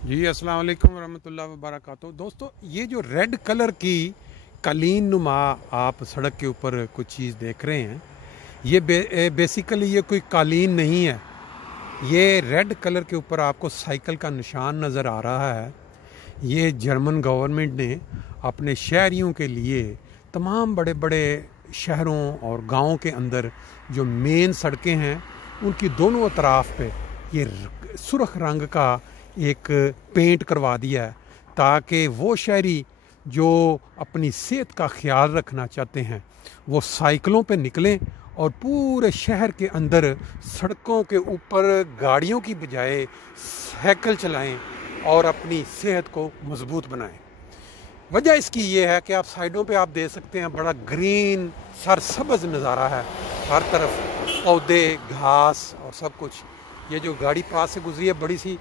जी अस्सलाम वालेकुम वरहमतुल्लाहि वबरकातुहू। दोस्तों, ये जो रेड कलर की कालीन नुमा आप सड़क के ऊपर कुछ चीज़ देख रहे हैं, ये बेसिकली ये कोई कालीन नहीं है। ये रेड कलर के ऊपर आपको साइकिल का निशान नज़र आ रहा है। ये जर्मन गवर्नमेंट ने अपने शहरियों के लिए तमाम बड़े बड़े शहरों और गाँवों के अंदर जो मेन सड़कें हैं उनकी दोनों अतराफ पे ये सुर्ख रंग का एक पेंट करवा दिया है, ताकि वो शहरी जो अपनी सेहत का ख्याल रखना चाहते हैं वो साइकिलों पे निकलें और पूरे शहर के अंदर सड़कों के ऊपर गाड़ियों की बजाय साइकिल चलाएं और अपनी सेहत को मजबूत बनाएं। वजह इसकी ये है कि आप साइडों पे आप देख सकते हैं बड़ा ग्रीन सरसब्ज नज़ारा है, हर तरफ पौधे घास और सब कुछ। ये जो गाड़ी पास से गुजरी है बड़ी सी,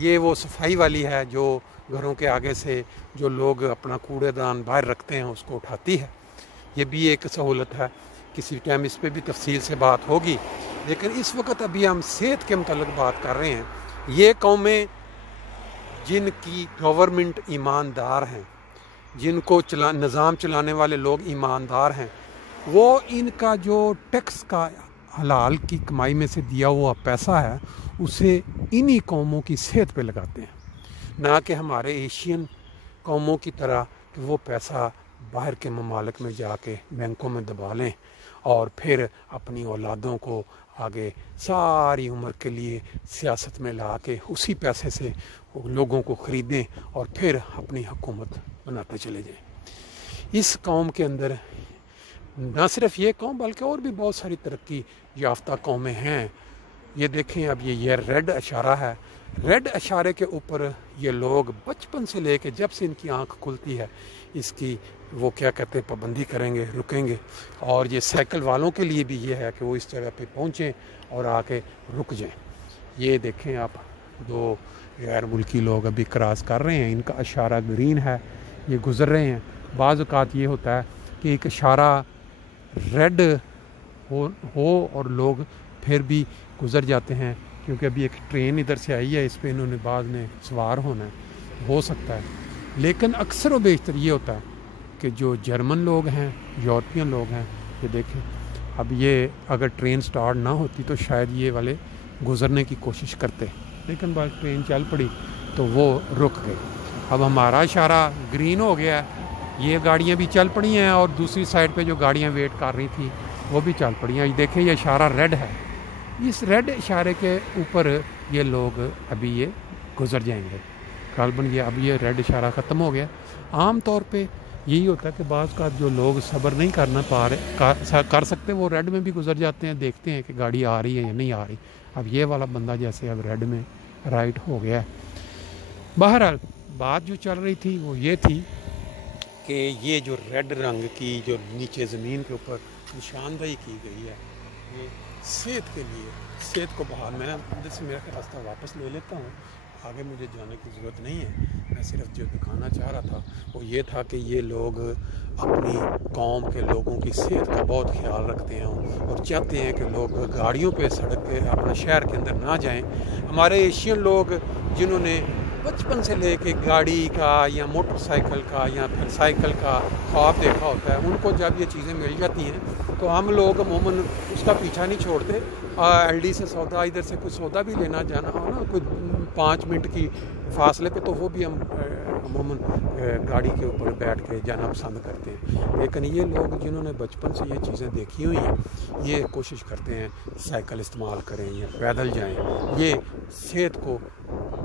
ये वो सफाई वाली है जो घरों के आगे से जो लोग अपना कूड़ेदान बाहर रखते हैं उसको उठाती है। ये भी एक सहूलत है, किसी टाइम इस पे भी तफसील से बात होगी, लेकिन इस वक्त अभी हम सेहत के मुतल्लिक बात कर रहे हैं। ये कौमें जिनकी गवर्नमेंट ईमानदार हैं, जिनको निज़ाम चलाने वाले लोग ईमानदार हैं, वो इनका जो टैक्स का हलाल की कमाई में से दिया हुआ पैसा है उसे इन्हीं कौमों की सेहत पे लगाते हैं, ना कि हमारे एशियन कौमों की तरह कि वो पैसा बाहर के ममालिक में जाके बैंकों में दबा लें और फिर अपनी औलादों को आगे सारी उम्र के लिए सियासत में ला के उसी पैसे से लोगों को ख़रीदें और फिर अपनी हुकूमत बनाते चले जाएं। इस कौम के अंदर न सिर्फ ये कौम बल्कि और भी बहुत सारी तरक्की याफ्ता कौमें हैं। ये देखें, अब ये रेड इशारा है। रेड इशारे के ऊपर ये लोग बचपन से लेके जब से इनकी आंख खुलती है इसकी वो क्या कहते हैं पाबंदी करेंगे, रुकेंगे। और ये साइकिल वालों के लिए भी ये है कि वो इस जगह पे पहुँचें और आके रुक जाएं। ये देखें आप, दो गैर मुल्की लोग अभी क्रॉस कर रहे हैं, इनका इशारा ग्रीन है, ये गुज़र रहे हैं। बाज़ औक़ात ये होता है कि एक इशारा रेड हो और लोग फिर भी गुज़र जाते हैं, क्योंकि अभी एक ट्रेन इधर से आई है, इस पे इन्होंने बाद में सवार होना है, हो सकता है। लेकिन अक्सर व बेशतर ये होता है कि जो जर्मन लोग हैं, यूरोपियन लोग हैं, ये देखें, अब ये अगर ट्रेन स्टार्ट ना होती तो शायद ये वाले गुज़रने की कोशिश करते, लेकिन बाद ट्रेन चल पड़ी तो वो रुक गए। अब हमारा इशारा ग्रीन हो गया है, ये गाड़ियाँ भी चल पड़ी हैं और दूसरी साइड पे जो गाड़ियाँ वेट कर रही थी वो भी चल पड़ी हैं। ये देखें, ये इशारा रेड है, इस रेड इशारे के ऊपर ये लोग अभी ये गुज़र जाएंगे गालबन। ये अब ये रेड इशारा ख़त्म हो गया। आम तौर पे यही होता है कि बाज़ का जो लोग सब्र नहीं करना पा रहे कर सकते, वो रेड में भी गुज़र जाते हैं, देखते हैं कि गाड़ी आ रही है या नहीं आ रही। अब ये वाला बंदा जैसे अब रेड में राइट हो गया। बहरहाल बात जो चल रही थी वो ये थी कि ये जो रेड रंग की जो नीचे ज़मीन के ऊपर निशानदेही की गई है, ये सेहत के लिए, सेहत को बहाल। मैं अंदर से मेरा रास्ता वापस ले लेता हूँ, आगे मुझे जाने की ज़रूरत नहीं है। मैं सिर्फ जो दिखाना चाह रहा था वो ये था कि ये लोग अपनी कौम के लोगों की सेहत का बहुत ख्याल रखते हैं और चाहते हैं कि लोग गाड़ियों पे सड़क पे अपने शहर के अंदर ना जाएं। हमारे एशियन लोग जिन्होंने बचपन से लेके गाड़ी का या मोटरसाइकिल का या फिर साइकिल का ख्वाब देखा होता है, उनको जब ये चीज़ें मिल जाती हैं तो हम लोग अमूमन उसका पीछा नहीं छोड़ते। एलडी से सौदा, इधर से कोई सौदा भी लेना जाना हो ना, कोई 5 मिनट की फासले पे, तो वो भी हम अमूमन गाड़ी के ऊपर बैठ के जाना पसंद करते हैं। लेकिन ये लोग जिन्होंने बचपन से ये चीज़ें देखी हुई हैं, ये कोशिश करते हैं साइकिल इस्तेमाल करें या पैदल जाएं। ये सेहत को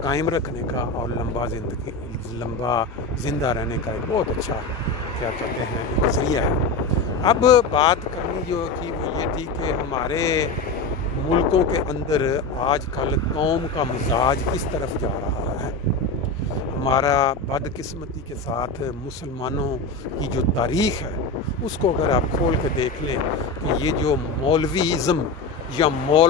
कायम रखने का और लंबा ज़िंदा रहने का एक बहुत अच्छा क्या कहते हैं एक ज़रिया है। अब बात करनी जो थी वो ये थी कि हमारे मुल्कों के अंदर आजकल कौम का मिजाज किस तरफ जा रहा है। हमारा बदकिस्मती के साथ मुसलमानों की जो तारीख़ है उसको अगर आप खोल के देख लें कि ये जो मौलवीज़म या वो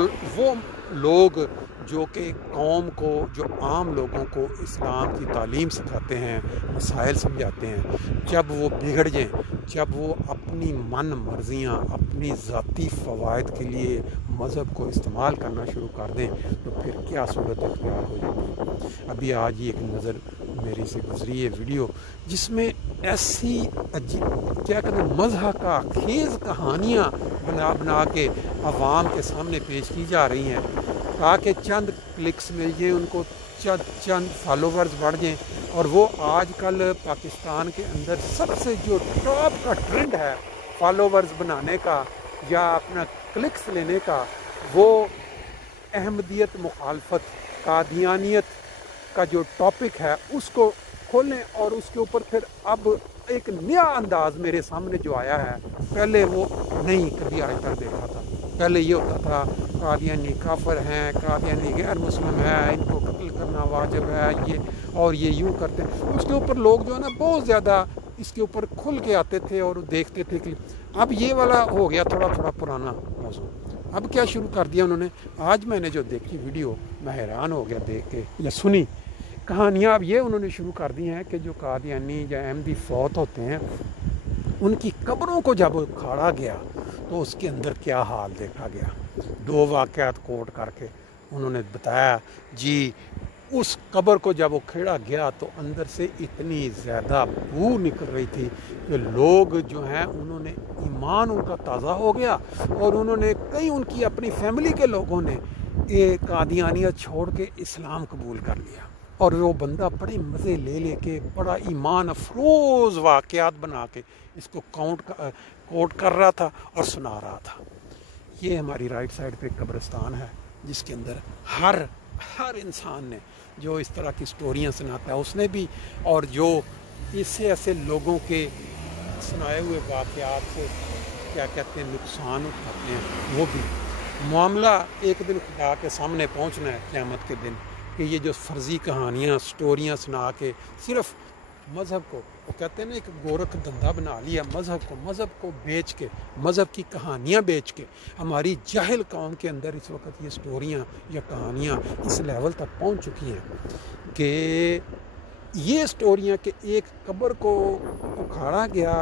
लोग जो कि कौम को, जो आम लोगों को इस्लाम की तालीम सिखाते हैं, मसाइल समझाते हैं, जब वो बिगड़ जाएं, जब वो अपनी मन मर्जियाँ, अपनी ज़ाती फ़वाइद के लिए मज़हब को इस्तेमाल करना शुरू कर दें, तो फिर क्या सूरत इख्तियार हो जाती है। ابھی آج ہی ایک نظر میری سے گزری ہے ویڈیو جس میں ایسی کیا کہتے ہیں مذہب کا خیز کہانیاں بنا کے عوام کے سامنے پیش کی جا رہی ہیں تاکہ چند کلکس مل جائیں ان کو، چند فالوورز بڑھ جائیں، اور وہ آج کل پاکستان کے اندر سب سے جو ٹاپ کا ٹرینڈ ہے فالوورز بنانے کا یا اپنا کلکس لینے کا، وہ احمدیت مخالفت، قادیانیت کا جو ٹاپک ہے اس کو کھولیں، اور اس کے اوپر پھر اب ایک نیا انداز میرے سامنے جو آیا ہے، پہلے وہ نہیں کبھی آج تک دیکھا تھا۔ پہلے یہ ہوتا تھا قادیانی کافر ہیں، قادیانی غیر مسلم ہے، ان کو قتل کرنا واجب ہے، یہ یوں کرتے ہیں۔ اس کے اوپر لوگ جو ہے نا بہت زیادہ اس کے اوپر کھل کے آتے تھے اور دیکھتے تھے کہ اب یہ والا ہو گیا تھوڑا پرانا موضوع۔ اب کیا شروع کر دیا انہوں نے، آج میں نے جو دیکھی ویڈیو میں حیران ہو گیا دیکھ کے یا سنی کہانیاں، اب یہ انہوں نے شروع کر دی ہیں کہ جو قادیانی یا احمدی فوت ہوتے ہیں ان کی قبروں کو جب کھاڑا گیا تو اس کے اندر کیا حال دیکھا گیا۔ 2 واقعات کوٹ کر کے انہوں نے بتایا جی اس قبر کو جب وہ کھیڑا گیا تو اندر سے اتنی زیادہ بو نکل رہی تھی کہ لوگ جو ہیں انہوں نے ایمان ان کا تازہ ہو گیا، اور انہوں نے ان کی اپنی فیملی کے لوگوں نے قادیانیت چھوڑ کے اسلام قبول کر لیا، اور وہ بندہ بڑے مزے لے کے بڑا ایمان افروز واقعات بنا کے اس کو کوٹ کر رہا تھا اور سنا رہا تھا۔ یہ ہماری رائٹ سائڈ پہ قبرستان ہے جس کے اندر ہر انسان نے جو اس طرح کی سٹوریاں سناتا ہے اس نے بھی، اور جو ایسے لوگوں کے سنائے ہوئے واقعات سے کیا کہتے ہیں نقصان اٹھاتے ہیں وہ بھی۔ معاملہ ایک دن خدا کے سامنے پہنچنا ہے قیامت کے دن، کہ یہ جو فرضی کہانیاں سٹوریاں سنا کے صرف مذہب کو، وہ کہتے ہیں نا ایک گورکھ دھندا بنا لیا مذہب کو بیچ کے، مذہب کی کہانیاں بیچ کے، ہماری جاہل قوم کے اندر اس وقت یہ سٹوریاں یا کہانیاں اس لیول تک پہنچ چکی ہیں کہ یہ سٹوریاں کہ ایک قبر کو اکھاڑا گیا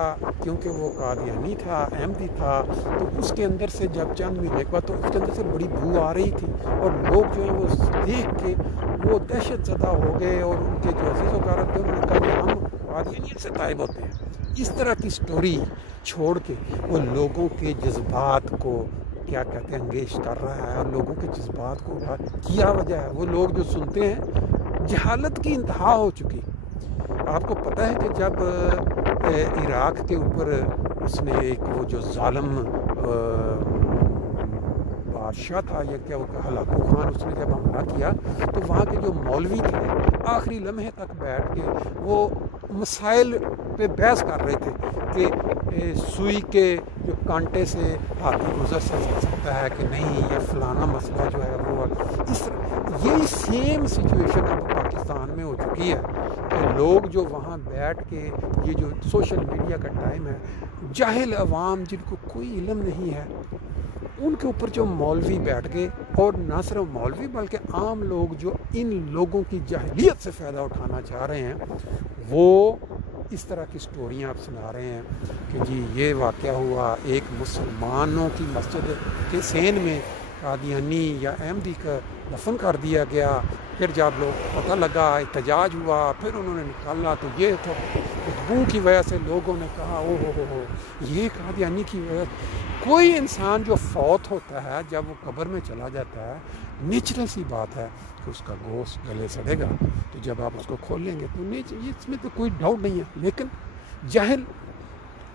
کیونکہ وہ قادیانی تھا، احمدی تھا، تو اس کے اندر سے جب چند مہینے کے بعد تو اس کے اندر سے بڑی بو آ رہی تھی، اور لوگ جو ہیں وہ دیکھ کے وہ دہشت زدہ ہو گئے، اور ان کے جو عزیز و اقارب تھے انہوں نے کہا کہ ہم قادیانیت سے طائب ہوتے ہیں۔ اس طرح کی سٹوری چھوڑ کے وہ لوگوں کے جذبات کو کیا کہتے ہیں انگیز کر رہا ہے، اور لوگوں کے جذبات کو کیا وجہ ہے وہ لوگ جو سنتے ہیں جہالت کی انتہا ہو چکی۔ آپ کو پتہ ہے کہ جب عراق کے اوپر اس نے ایک وہ جو ظالم بادشاہ تھا یا کیا وہ ہلاکو خان، اس نے جب حملہ کیا تو وہاں کے جو مولوی تھے آخری لمحے تک بیٹھ کے وہ مسائل پہ بحث کر رہے تھے کہ سوئی کے جو کانٹے سے ہاتھی گزر سکتا ہے کہ نہیں، یا فلانا مسئلہ جو ہے وہ اس طرح یہی سیم سچویشن اب پاکستان میں ہو چکی ہے کہ لوگ جو وہاں بیٹھ کے یہ جو سوشل میڈیا کا ٹائم ہے، جاہل عوام جن کو کوئی علم نہیں ہے ان کے اوپر جو مولوی بیٹھ گئے، اور نہ صرف مولوی بلکہ عام لوگ جو ان لوگوں کی جاہلیت سے فائدہ اٹھانا چاہ رہے ہیں، وہ اس طرح کی سٹوریاں آپ سنا رہے ہیں کہ جی یہ واقعہ ہوا ایک مسلمانوں کی مسجد کے سین میں قادیانی یا احمدی کا دفن کر دیا گیا، پھر جب لوگ پتہ لگا احتجاج ہوا، پھر انہوں نے نکالا تو یہ تھا بدبو کی وجہ سے لوگوں نے کہا او ہو یہ قادیانی کی وجہ۔ کوئی انسان جو فوت ہوتا ہے جب وہ قبر میں چلا جاتا ہے، نیچرل سی بات ہے کہ اس کا گوشت گلے سڑے گا، تو جب آپ اس کو کھولیں گے تو اس میں تو کوئی ڈاؤٹ نہیں ہے، لیکن جاہل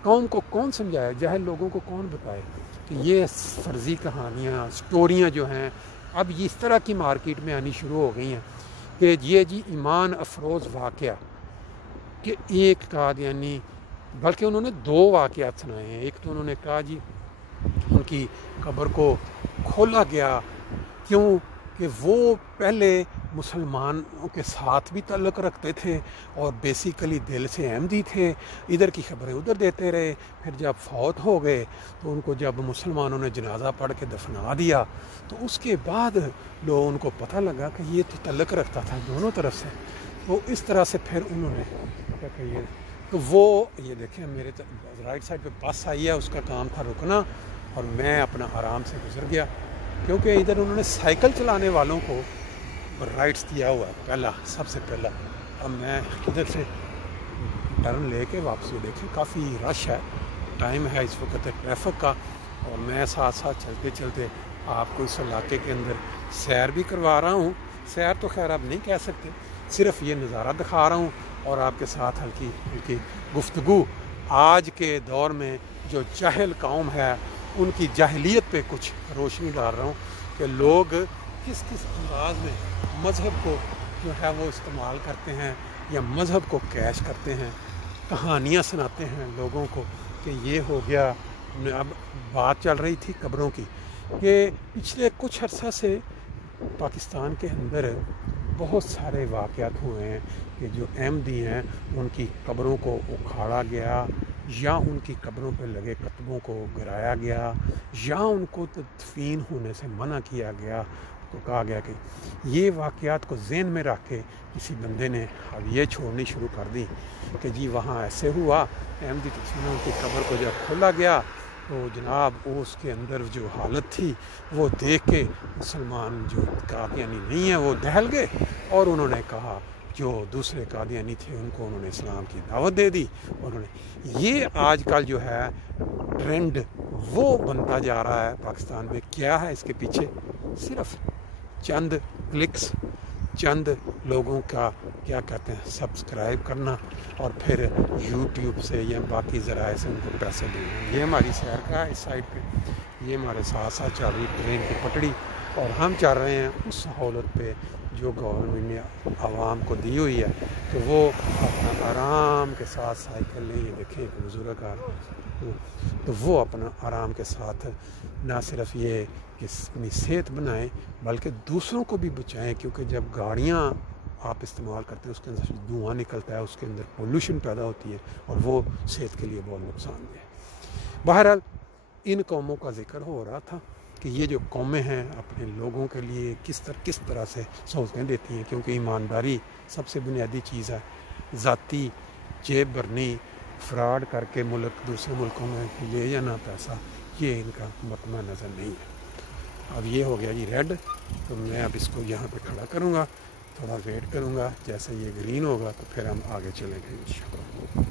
قوم کو کون سمجھائے، جاہل لوگوں کو کون بتائے کہ یہ فرضی کہانیاں سٹوریاں جو ہیں اب اس طرح کی مارکیٹ میں آنی شروع ہو گئی ہیں کہ یہ جی ایمان افروز واقعہ کہ ایک قادیانی، بلکہ انہوں نے 2 واقعات سنائے ہیں۔ ایک تو انہوں نے کہا جی ان کی قبر کو کھولا گیا کیوں کہ وہ پہلے مسلمانوں کے ساتھ بھی تعلق رکھتے تھے اور بیسیکلی دل سے احمدی تھے، ادھر کی خبریں ادھر دیتے رہے، پھر جب فوت ہو گئے تو ان کو جب مسلمانوں نے جنازہ پڑھ کے دفنا دیا تو اس کے بعد ان کو پتہ لگا کہ یہ تو تعلق رکھتا تھا دونوں طرف سے، تو اس طرح سے پھر انہوں نے کیا کہیے تو وہ یہ دیکھیں میرے رائٹ سائڈ پہ بس آئی ہے، اس کا کام تھا رکنا، اور میں اپنا آرام سے گزر گیا کیونکہ ادھر انہوں نے سائیکل چلانے والوں کو राइट्स दिया हुआ है पहला, सबसे पहला। अब मैं इधर से टर्न लेके वापसी, देखें काफ़ी रश है, टाइम है इस वक्त ट्रैफिक का, और मैं साथ साथ चलते चलते आपको इस इलाके के अंदर सैर भी करवा रहा हूँ। सैर तो खैर आप नहीं कह सकते, सिर्फ ये नज़ारा दिखा रहा हूँ और आपके साथ हल्की हल्की गुफ्तगू आज के दौर में जो जाहिल कौम है उनकी जाहिलियत पे कुछ रोशनी डाल रहा हूँ कि लोग किस किस अंदाज में मज़हब को जो है वो इस्तेमाल करते हैं या मज़हब को कैश करते हैं, कहानियाँ सुनाते हैं लोगों को कि ये हो गया। अब बात चल रही थी कब्रों की कि पिछले कुछ अर्सा से पाकिस्तान के अंदर बहुत सारे वाक़यात हुए हैं कि जो अहमदी हैं उनकी कब्रों को उखाड़ा गया या उनकी कब्रों पर लगे कतबों को गिराया गया या उनको तदफीन होने से मना किया गया। तो कहा गया कि ये वाक़यात को ज़हन में रख के किसी बंदे ने अब ये छोड़नी शुरू कर दी कि जी वहाँ ऐसे हुआ, अहमदी तस्वीरों की कब्र को जब खोला गया तो जनाब उसके अंदर जो हालत थी वो देख के मुसलमान जो कादियानी नहीं है वो दहल गए, और उन्होंने कहा जो दूसरे कादियानी थे उनको उन्होंने इस्लाम की दावत दे दी। उन्होंने ये आजकल जो है ट्रेंड वो बनता जा रहा है पाकिस्तान में। क्या है इसके पीछे? सिर्फ चंद क्लिक्स, चंद लोगों का क्या कहते हैं सब्सक्राइब करना और फिर यूट्यूब से या बाकी ज़राए से उनको पैसे देना। ये हमारी शहर का है इस साइड पे, ये हमारे साथ साथ चल रही ट्रेन की पटड़ी, और हम चल रहे हैं उस सहूलत पे जो गवर्नमेंट ने आवाम को दी हुई है कि वो अपना आराम के साथ साइकिल लें। ये देखें एक बुजुर्ग आ तो वो अपना आराम के साथ ना सिर्फ ये कि अपनी सेहत बनाएं बल्कि दूसरों को भी बचाएं, क्योंकि जब गाड़ियाँ आप इस्तेमाल करते हैं उसके अंदर से धुआं निकलता है, उसके अंदर पोल्यूशन पैदा होती है और वो सेहत के लिए बहुत नुकसानदेह है। बहरहाल इन कौमों का जिक्र हो रहा था कि ये जो कौमें हैं अपने लोगों के लिए किस तरह से सहूलतें देती हैं, क्योंकि ईमानदारी सबसे बुनियादी चीज़ है। ज़ाती जेब भरनी, फ्रॉड करके मुल्क दूसरे मुल्कों में ले जाना पैसा, ये इनका मतमा नज़र नहीं है। अब ये हो गया जी रेड, तो मैं अब इसको यहाँ पे खड़ा करूँगा, थोड़ा वेट करूँगा, जैसे ये ग्रीन होगा तो फिर हम आगे चलेंगे इंशाअल्लाह।